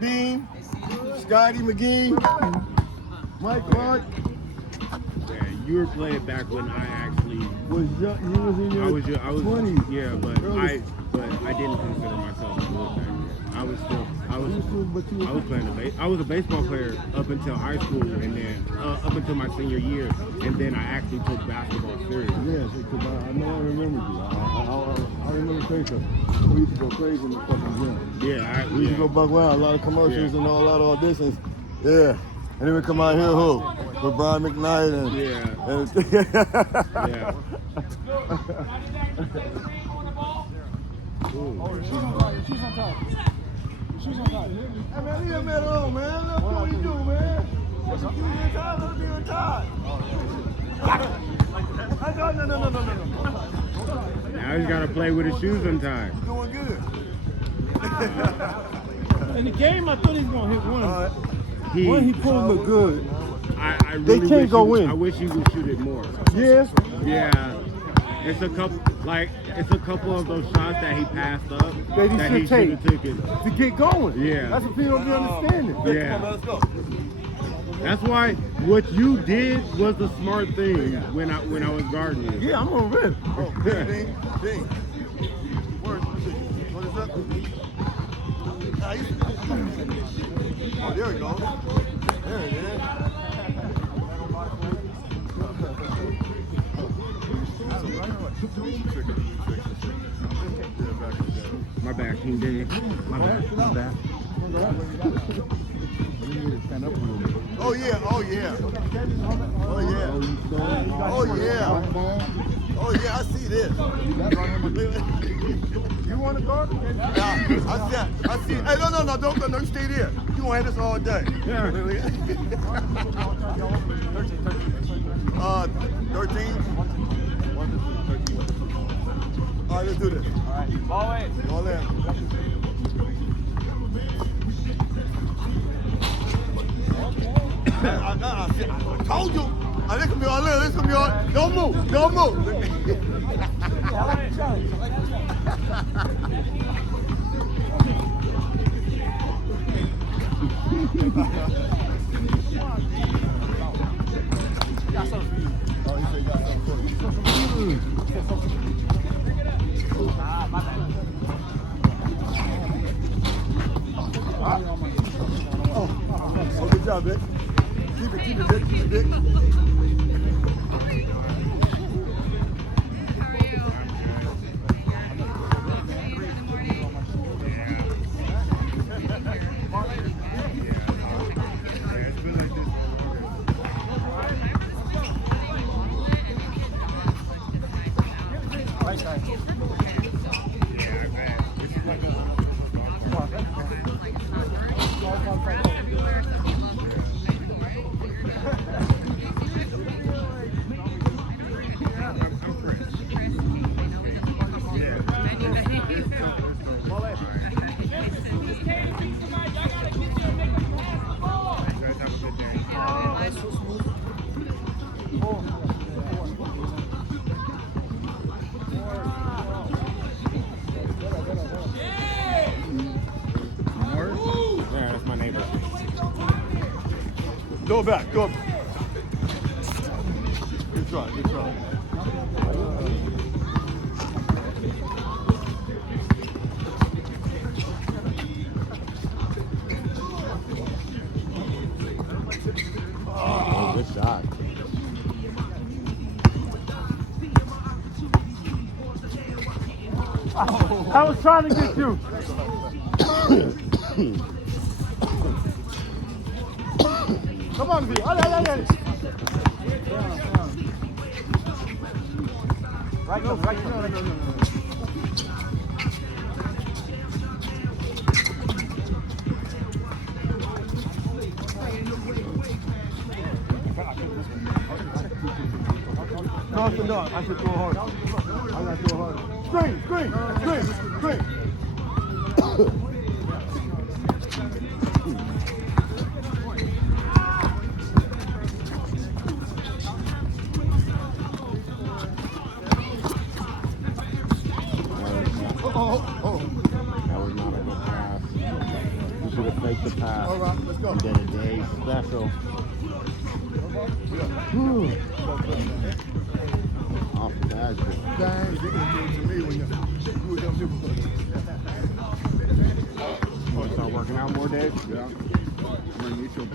Dean, Scotty McGee, Mike Clark. Yeah, you were playing back when I actually Was young, you was in your I was 20s. yeah, but I didn't consider myself good back then. I was playing I was a baseball player up until high school, and then up until my senior year, and then I actually took basketball serious. Yes, because I know I remember you. I remember Tracer. We used to go crazy in the fucking gym. Yeah, We used to go buck wild, a lot of commercials and a lot of auditions. Yeah. And then we come out here with Brian McKnight and yeah. She's on top. She's on top. Hey man, leave that man alone, man. Let's do what you do, man. Let's be on top. No. Now he's got to play with his shoes untied. You're doing good. In the game, I thought he was going to hit one. He couldn't look good. I really they can't wish go in. I wish he would shoot it more. Yes. Yeah. It's a couple of those shots that he passed up that he should have taken to get going. Yeah. That's what people don't be understanding. Yeah. Come on, let's go. That's why what you did was the smart thing when I was guarding you. Yeah, I'm on rip. Oh, Dean. What is that? Oh, there we go. There it is. My bad, King Dave. My bad. Oh yeah. I see this. You want to guard? Yeah, I see. Hey, no, don't you stay there. You gonna have this all day. Yeah. 13. All right, let's do this. All right, ball in. Ball in. I told you. This gonna be all in. This gonna be all. Don't move. Oh, good job, Vic. Keep it, Vic. Go back. Good try. Oh, good shot. I was trying to get you. Come on, V. Allez. Right. No, I should throw hard. I gotta throw hard. Screen. That was not a good pass. You should have faked the pass. All right, let's go. And then a day special. Whew. Off the basketball. Dang, you can do it to me when you with them people. You want to start working out more, Dave? Yeah. I'm gonna need to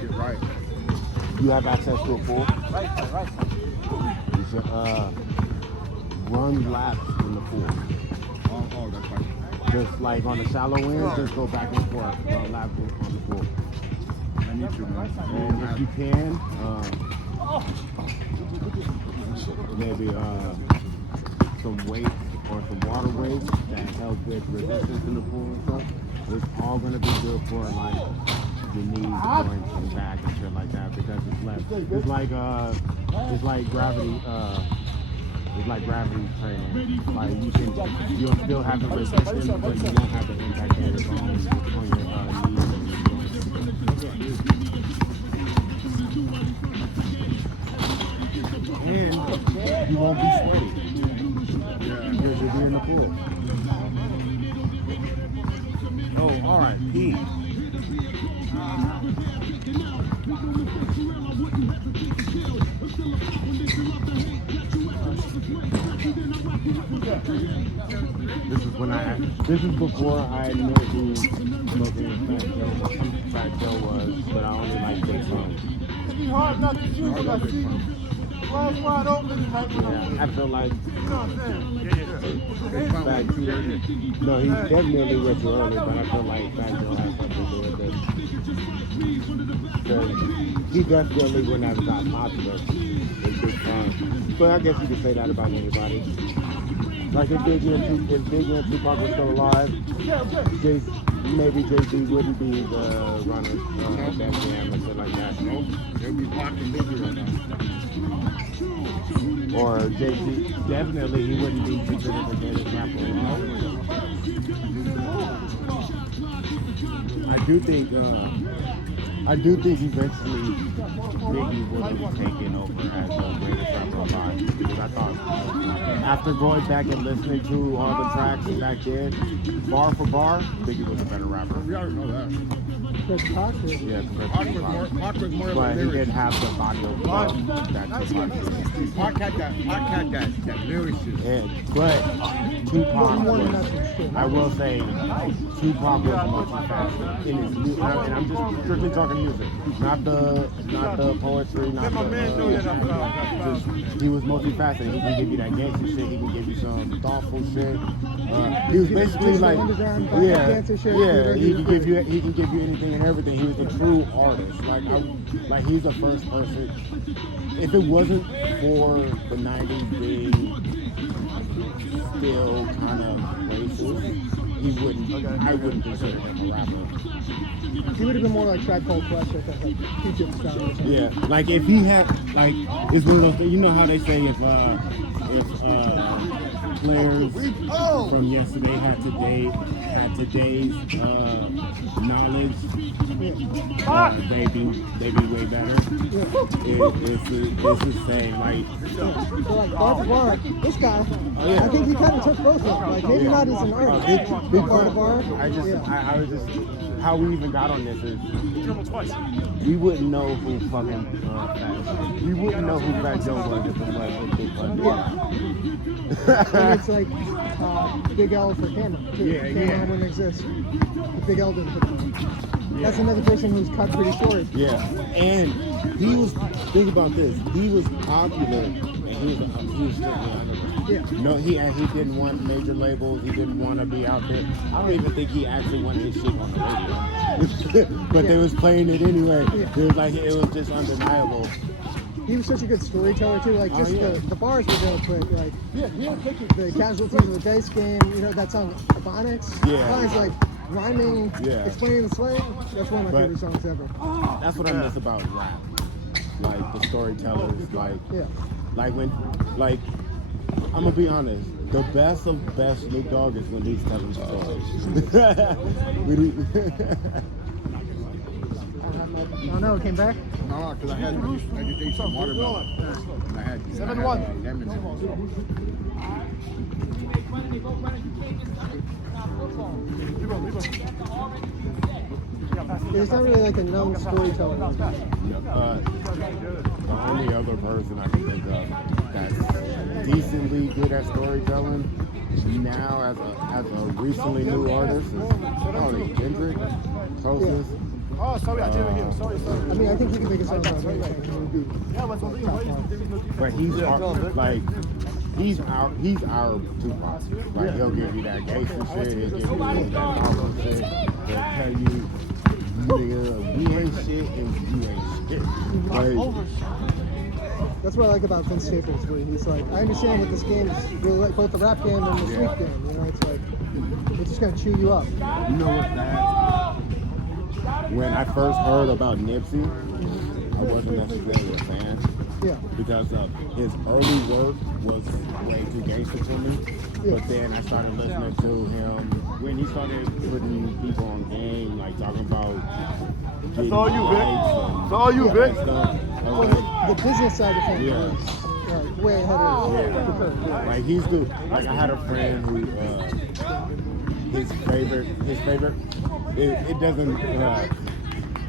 get right. You have access to a pool? Right. You should run laps in the pool. Oh, that's right. Just like on the shallow end, just go back and forth, run laps on the pool. I need to, man. And if you can, maybe some weights or some water weights that help with resistance in the pool and stuff. It's all gonna be good for like your knees, joints, and back and shit like that because it's less. It's like gravity. It's like gravity training. Like you'll still have the resistance, but you won't have the impact on your bones, on your knees and your joints. And you won't be sweaty. Yeah. Because you'll be in the pool. Oh, R.I.P. This is before I knew who Fat Joe was, but I only like Big Son. It'd be hard not to shoot when I see you. Glass wide open tonight. Yeah, I feel like You know what I'm saying? Fat Joe. No, he definitely went too early, but I feel like Fat Joe has something to do with it. Because he definitely wouldn't have got popular in Big Son. But I guess you could say that about anybody. Like if Biggie and Tupac were still alive, maybe Jay-Z wouldn't be the runner of that jam or something like that. Nope. They'll be blocking Biggie right now. Or Jay-Z, definitely he wouldn't be considered the greatest rapper of all. I do think eventually Biggie will be taken over as the greatest rapper alive. Because I thought, after going back and listening to all the tracks back then, bar for bar, Biggie was a better rapper. We already know that. Yeah, compared to Tupac. Pac was more of a But he lyric. didn't have the body of that Tupac did. Pac had that lyricism. Yeah, but Tupac was, I will say, Tupac was multifaceted in his music, and I'm just strictly talking music, not the poetry, not Let my man know that just, he was multifaceted. He can give you that gangster shit. He can give you some thoughtful shit. He was basically like, he can give you anything and everything. He was a true artist. Like he's the first person. If it wasn't for the '90s being still kind of racist, I wouldn't consider him a rapper. He would have been more like Tribe Called Quest or like Egypt style or something. Yeah, like if he had, like, it's one of those things, you know how they say if players from yesterday had today's knowledge, they'd be way better. It's the same, like. So like bar for bar, this guy, I think he kind of took both of them. Like maybe not as an artist, Big bar to bar. I was just, how we even got on this is, we wouldn't know who fucking we wouldn't know who Fat Joe was if it wasn't Big Pun. And it's like Big L for Cameron. Cameron wouldn't exist. If Big L didn't put it on. That's another person who's cut pretty short. Yeah, and he was, think about this, he was popular and he was strictly underground. Yeah. No, he didn't want major labels, he didn't want to be out there. I don't even think he actually wanted his shit on the radio. But they was playing it anyway. It was like, it was just undeniable. He was such a good storyteller too. Like just the bars were real quick. Like the casualties of the dice game. You know that song Ebonics. Yeah. It's like rhyming, explaining the slang. That's one of my favorite songs ever. That's what I miss about rap. Like the storytellers. Like when I'm gonna be honest. The best of best Snoop Dogg is when he's telling stories. Oh no, it came back? No, because I had to eat some watermelon. And I had 7-1. Lemons in it. There's not really like a known storyteller. The only other person I can think of that's decently good at storytelling now as a recently new artist is probably Kendrick, closest. Oh, sorry, I didn't hear. Sorry. I mean, I think he can make a song about anything. It would be top five. But he's like he's our Tupac. Like he'll give you that gangster shit, he'll give you that powerful shit, he'll tell you nigga, we ain't shit and you ain't shit. Like, that's what I like about Vince Staples, where he's like, I understand that this game is really like both the rap game and the street game. You know, it's like it's just gonna chew you up. you know what's bad? When I first heard about Nipsey, I wasn't necessarily a fan. Yeah. Because his early work was way too gangster for me. Yeah. But then I started listening to him when he started putting people on game, like talking about. That's all you, Vic. That's all you, Vic. Well, the business side of things Yeah. is way ahead of the curve. Like he's good. Like I had a friend who his favorite. It doesn't.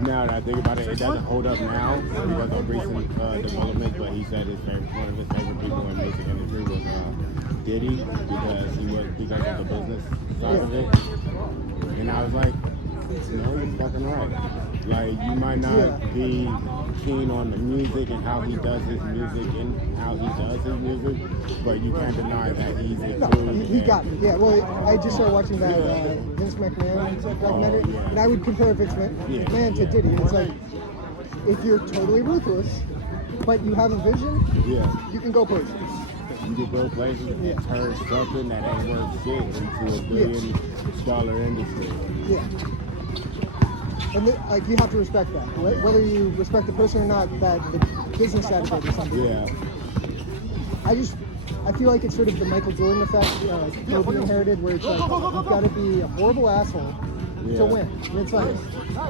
Now that I think about it, it doesn't hold up now because of recent developments. But he said one of his favorite people in the music industry was Diddy because of the business side of it. And I was like, no, you're fucking right. Like you might not be keen on the music and how he does his music and how he does his music, but you can't deny that he's a No, he got me. Yeah, well, I just started watching that Vince McMahon documentary, and I would compare Vince McMahon to Diddy. It's like, if you're totally ruthless, but you have a vision, you can go places. You could go places and turn something that ain't worth shit into a $1 billion industry. Yeah. And like you have to respect that, whether you respect the person or not. That the business side of it or something. Yeah. I feel like it's sort of the Michael Jordan effect, Kobe inherited, where it's like you've got to be a horrible asshole to win. And it's like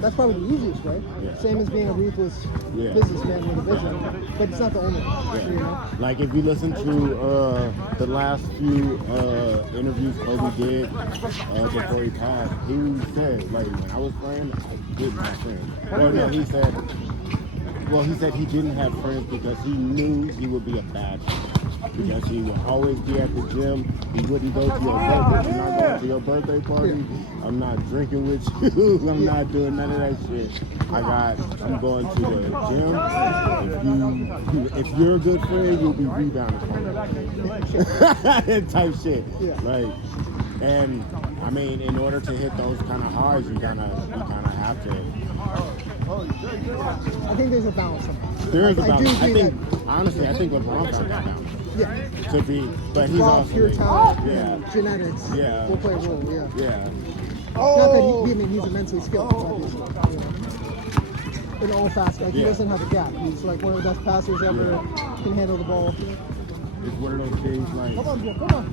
that's probably the easiest way. Yeah. Same as being a ruthless businessman with a vision, but it's not the only one. You know? Like if you listen to the last few interviews Kobe did before he passed, he said like when I was playing, I didn't have friends. He said he didn't have friends because he knew he would be a bad friend. Because he would always be at the gym. He wouldn't go to your birthday. I'm not going to your birthday party. I'm not drinking with you. I'm not doing none of that shit. I'm going to the gym. If you're a good friend, you'll be rebounding from me. Type shit. Like, and I mean, in order to hit those kind of highs, you kind of have to. I think there's a balance of that. There is a balance. I think honestly, I think LeBron found that balance. Yeah. To be, but he's raw, also pure talent, genetics will play a role. Yeah. Not that he's immensely skilled, obviously. You know. In all facets, like he doesn't have a gap. He's like one of the best passers ever. Can handle the ball. It's one of those things like. Come on.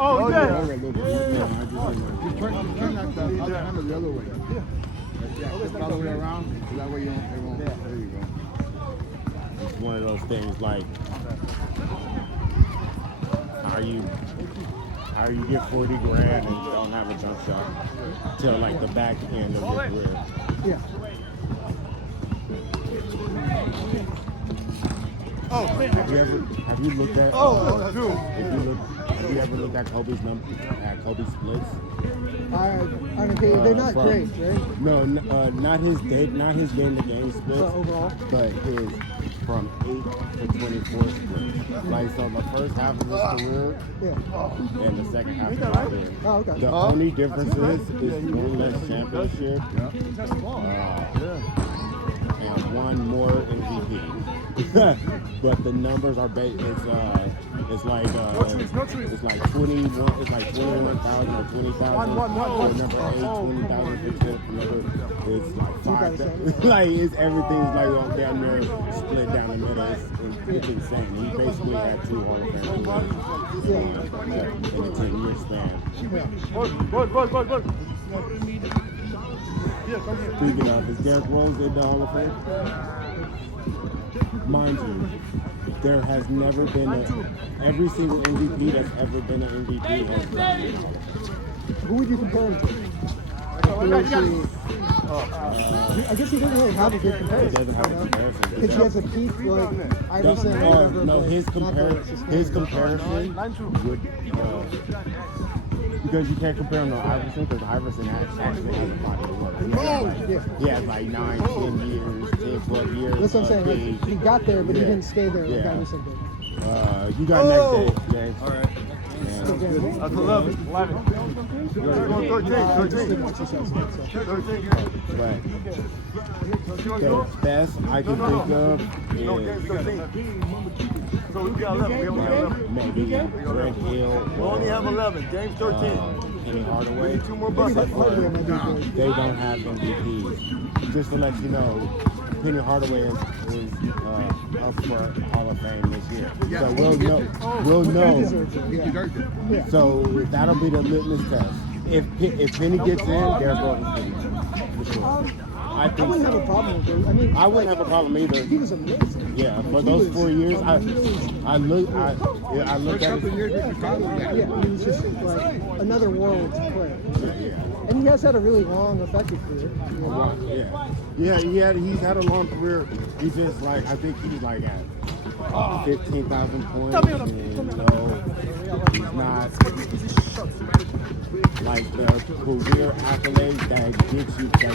Oh, yeah. You turn that other hand the other way. Yeah, just the other way around. That way it won't. There you go. It's one of those things like how you get 40 grand and don't have a jump shot till like the back end of your career. Yeah. Oh, man. Have you looked at? Oh, dude. Have you ever looked at Kobe's splits? They're not great, right? No, not his game-to-game splits. Overall, but his from 8 to 24 split. Like so, the first half of his career and the second half of his career. Oh, okay. The only difference is one less championship and one more MVP. But the numbers are based. It's like 21,000 or 20,000. Number 8, 20,000%. It's like 5,000. Like everything's like all down there, split down the middle. It's insane. He basically had 2 Hall of Fame in a 10-year span. Good. Speaking of, is Derrick Rose in the Hall of Fame? Mind you, there has never been every single MVP that's ever been an MVP has been. Who would you compare him to? I guess he doesn't really have a good He comparison. doesn't have a comparison. Because he has a peak like Iverson or whatever. No, but his not comparison would because you can't compare him to Iverson because Iverson actually has a body of work. He has like 9, 10 years, 10, 12 years. That's what I'm saying. Like, he got there, but he didn't stay there like Yeah. Iverson did. You got next day, James. All right. That's 11. 11. You're going 13. But the best I can think of is So we got 11. We only have 11. maybe Red Hill. We only have 11. James 13. Penny Hardaway. 2 more Maybe buckets. that Hardaway might be good. They don't have MVPs. Just to let you know, Penny Hardaway is up for Hall of Fame this year. So we'll know. He deserves it, yeah. Yeah. So that'll be the litmus test. If Penny gets in, they're going to Penny. For sure. I I wouldn't have a problem with it. I mean, I wouldn't have a problem either. he was amazing. Yeah, for those 4 years, I looked at it. Yeah, he was just like another world player. Yeah. And he has had a really long, effective career. He's had a long career. He's just like, I think he's like at 15,000 points. And, he's not like the career accolades that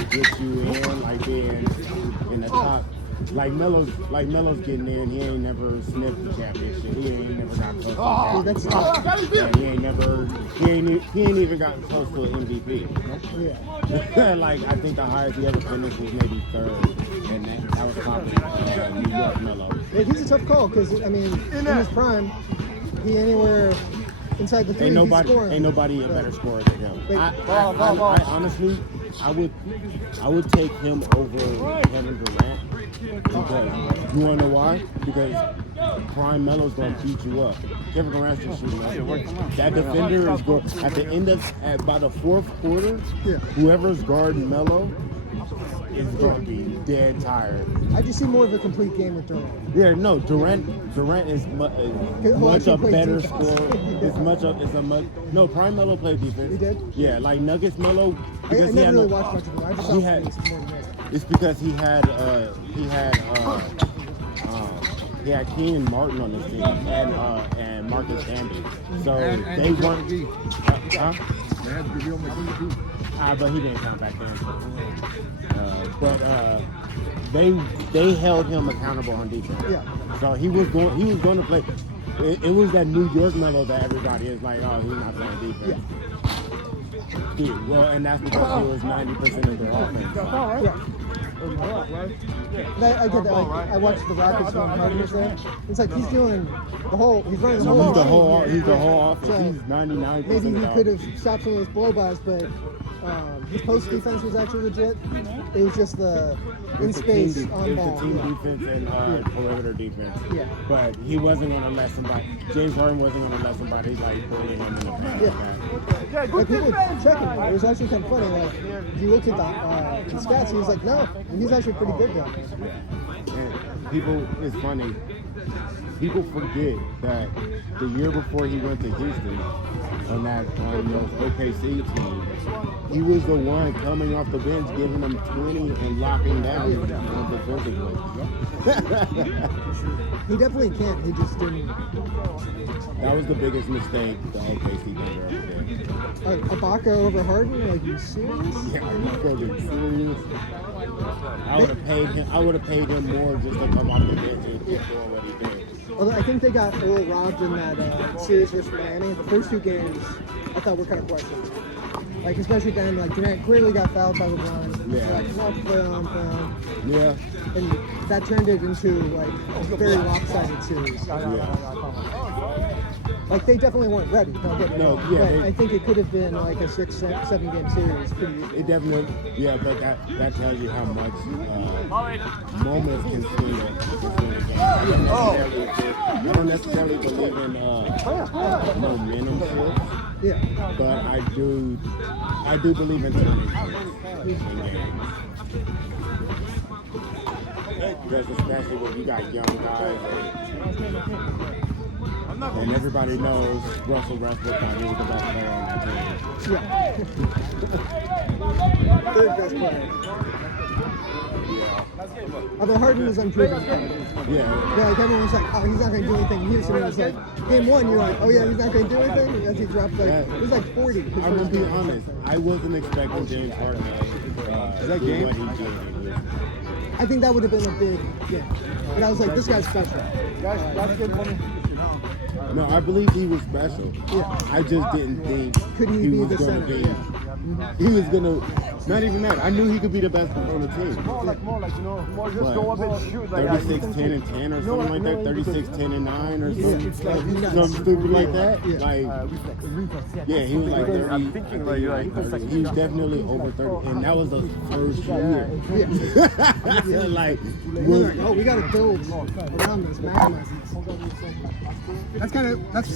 get you in, like being in the top. Like Melo's getting in. He ain't never sniffed the championship. He ain't never got close to that. He ain't even gotten close to an MVP. Yeah. Like I think the highest he ever finished was maybe 3rd, and that was probably New York Melo. Yeah, he's a tough call because I mean, in his prime, he anywhere inside the 3 Ain't he's scoring. nobody a better scorer than him. I honestly, I would take him over Kevin Durant. Because you wanna know why? Because prime Melo's gonna beat you up. Kevin Durant's just shooting up. That defender is going at the end of by the 4th quarter. Whoever's guarding Melo is gonna be dead tired. I just see more of a complete game with Durant. Yeah, no, Durant is much a better scorer. No, prime Melo played defense. He did? Yeah, like Nuggets Melo. I never really watched much of him. I just saw he had. more than that. It's because he had Keenan Martin on his team and Marcus Camby. So they weren't. But he didn't count back then. They held him accountable on defense. Yeah. So he was going to play. It was that New York Melo that everybody is like, oh, he's not playing defense. Well, and that's because he was 90% of their offense. I get that. Like, I watched the Rockets when Harden was there. It's like he's doing the whole. He's running the whole. He's the whole offense. So he's 99%. maybe he could have stopped some of his blow-bys, but his post defense was actually legit. It was just the in space on ball. It's the team defense and perimeter defense. Yeah. But he wasn't going to let somebody. James Harden wasn't going to let somebody like bully him in the paint. Yeah. Like people checking. It was actually kind of funny. Like if you look at the stats, he was like, no, and he's actually pretty good though. And people, it's funny. People forget that the year before he went to Houston on those OKC team, he was the one coming off the bench, giving them 20 and locking down defensively. He definitely can't. He just didn't. That was the biggest mistake the OKC did ever did. Ibaka over Harden? Like, you serious? Yeah, are you serious? I would have paid him more just to come off the bench and keep doing what he did. Although I think they got a little robbed in that series versus Miami. The first 2 games, I thought were kind of questionable. Like, especially then, like, Durant clearly got fouled by LeBron. Yeah. So, like, no, play on. Yeah. And that turned it into, like, a very lopsided series. Like, they definitely weren't ready. Don't get me wrong. But I think it could have been, like, a 6-7 game series pretty easily. It definitely, but that tells you how much moments can swing a game. I don't necessarily believe in momentum shifts. Yeah. But I do believe in turning points in games. Because especially when you got young guys and everybody knows Russell Westbrook, he was the best player on that team. Yeah. third best player. Although Harden was unproven. Yeah. Yeah, like everyone was like, oh, he's not going to do anything in Houston. It was like, game one, you're like, oh yeah, he's not going to do anything. As he dropped like, it was like 40. I'm gonna be honest. I wasn't expecting James Harden to that do game? what he did. I think that would have been a big game. And I was like, this guy's special. Guys, last game for me. No, I believe he was special. Yeah. I just didn't think Couldn't he he be was the going center? to be. Yeah. He was going to. Not even that. I knew he could be the best on the team. More like, more just But go up and shoot. 36, 10, and 10 or something like that. 36, 10, and 9 or something. It's like nuts. Something stupid like that. Yeah. Like, yeah, he was like 30. I'm thinking I think like 30. He was definitely over 30. And that was the first year. Yeah. Like, We're like, oh, we got to build around this, maximize this. That's